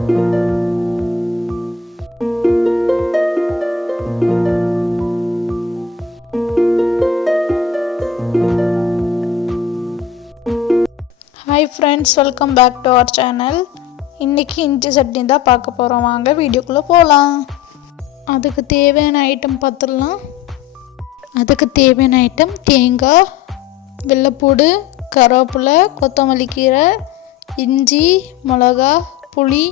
Hi friends, welcome back to our channel. இன்னைக்கு இஞ்சி சட்னி தான் பார்க்க போறோம். வாங்க வீடியோக்குள்ள போலாம். அதுக்கு தேவையான ஐட்டம் பார்த்துடலாம். அதுக்கு தேவையான ஐட்டம் தேங்காய், வெள்ளைப்பூடு, கருவேப்பிலை, கொத்தமல்லி கீரை, இஞ்சி, மிளகா, புளி,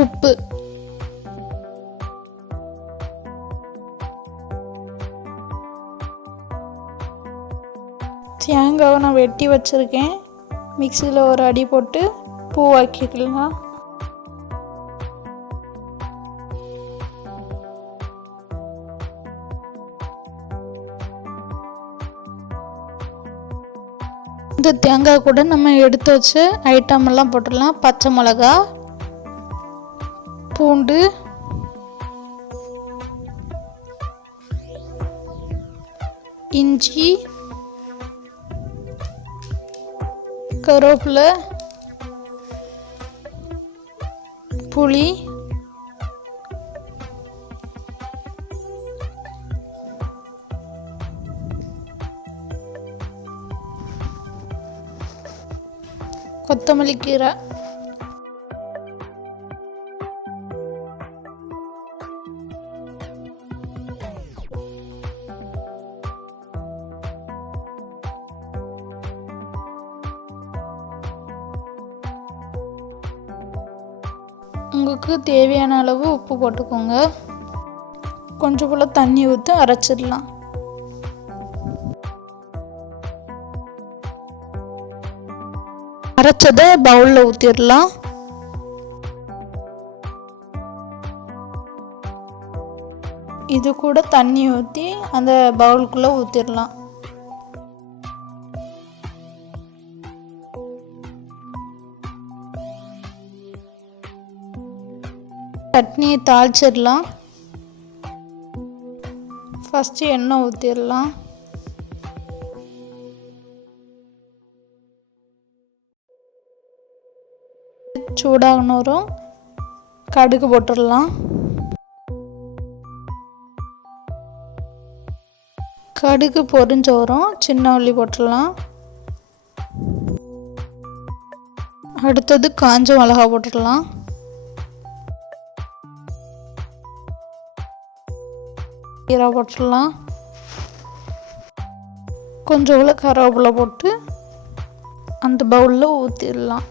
உப்பு. தேங்காவை நான் வெட்டி வச்சுருக்கேன். மிக்சியில் ஒரு அடி போட்டு பூவாக்கிக்கலாம். இந்த தேங்காய் கூட நம்ம எடுத்து வச்சு ஐட்டம் எல்லாம் போட்டுடலாம். பச்சை மிளகா, பூண்டு, இஞ்சி, கருவேப்பிலை, புளி, கொத்தமல்லி கீரை, உங்களுக்கு தேவையான அளவு உப்பு போட்டுக்கோங்க. கொஞ்சம் போல தண்ணி ஊற்றி அரைச்சிடலாம். அரைச்சதை பவுலில் ஊற்றிடலாம். இது கூட தண்ணி ஊற்றி அந்த பவுலுக்குள்ளே ஊற்றிடலாம். சட்னியை தாளிச்சிடலாம். ஃபஸ்ட்டு எண்ணெய் ஊற்றிடலாம். சூடாகணும். கடுகு போட்டுடலாம். கடுகு பொரிஞ்ச வரும். சின்ன உள்ளி போட்டுடலாம். அடுத்தது காஞ்ச மிளகா போட்டுடலாம். கீரை போட்டுடலாம். கொஞ்சம் உள்ள கருவேப்பிலை போட்டு அந்த பவுலில் ஊற்றிடலாம்.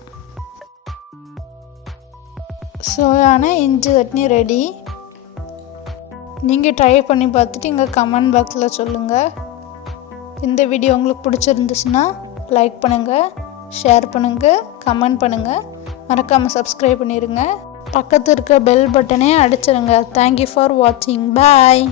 சுவையான இஞ்சி சட்னி ரெடி. நீங்கள் ட்ரை பண்ணி பார்த்துட்டு எங்கள் கமெண்ட் பாக்ஸில் சொல்லுங்கள். இந்த வீடியோ உங்களுக்கு பிடிச்சிருந்துச்சுன்னா லைக் பண்ணுங்கள், ஷேர் பண்ணுங்கள், கமெண்ட் பண்ணுங்கள். மறக்காமல் சப்ஸ்கிரைப் பண்ணிடுங்க. பக்கத்தில் இருக்க பெல் பட்டனே அடிச்சிடுங்க. தேங்க்யூ ஃபார் வாட்சிங். பாய்.